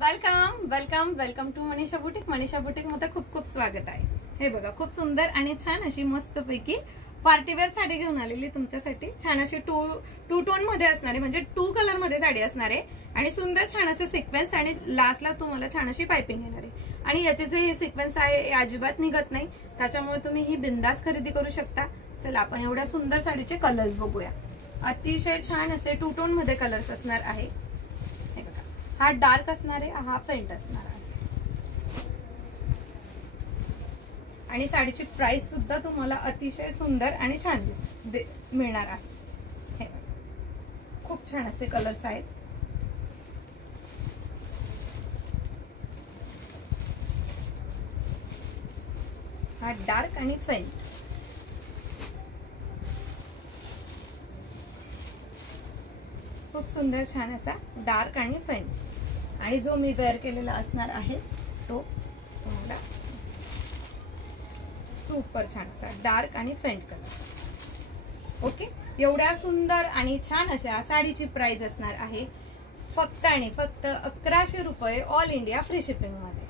Welcome welcome welcome to Manisha boutique. Manisha boutique मध्ये खूप खूप स्वागत आहे. हे बघा, खूप सुंदर आणि छान अशी मस्तपैकी पार्टीवेअर साडी घेऊन आलेली तुमच्यासाठी. छान अशी टू टोन मध्ये असणारे, म्हणजे 2 कलर मध्ये साडी असणार आहे आणि सुंदर छान असे सिक्वेन्स आणि लास्टला तुम्हाला छान अशी पाइपिंग येणार आहे. आणि याचे जे हे सिक्वेन्स आहे हे अजिबात निघत नाही, त्याच्यामुळे तुम्ही ही बिंदास खरेदी करू शकता. चला आपण एवढ्या सुंदर साडीचे कलर्स बघूया. अतिशय छान असे 2 टोन मध्ये कलर्स असणार आहे. हा डार्क असणार आहे, हा फेंट असणार आहे. आणि साडीची प्राइस सुद्धा तुम्हाला अतिशय सुंदर आणि छान मिळणार आहे. खूप छान असे कलर्स आहेत. हा डार्क आणि फेंट. खूप सुंदर छान असा डार्क आणि फेंट. आणि जो मी वेअर केलेला असणार आहे तो तुम्हाला सुपर छान असा डार्क आणि फेंट कलर. ओके, एवढ्या सुंदर आणि छान अशा साडीची प्राइस असणार आहे फक्त आणि फक्त 1100 रुपये ऑल इंडिया फ्री शिपिंग मध्ये.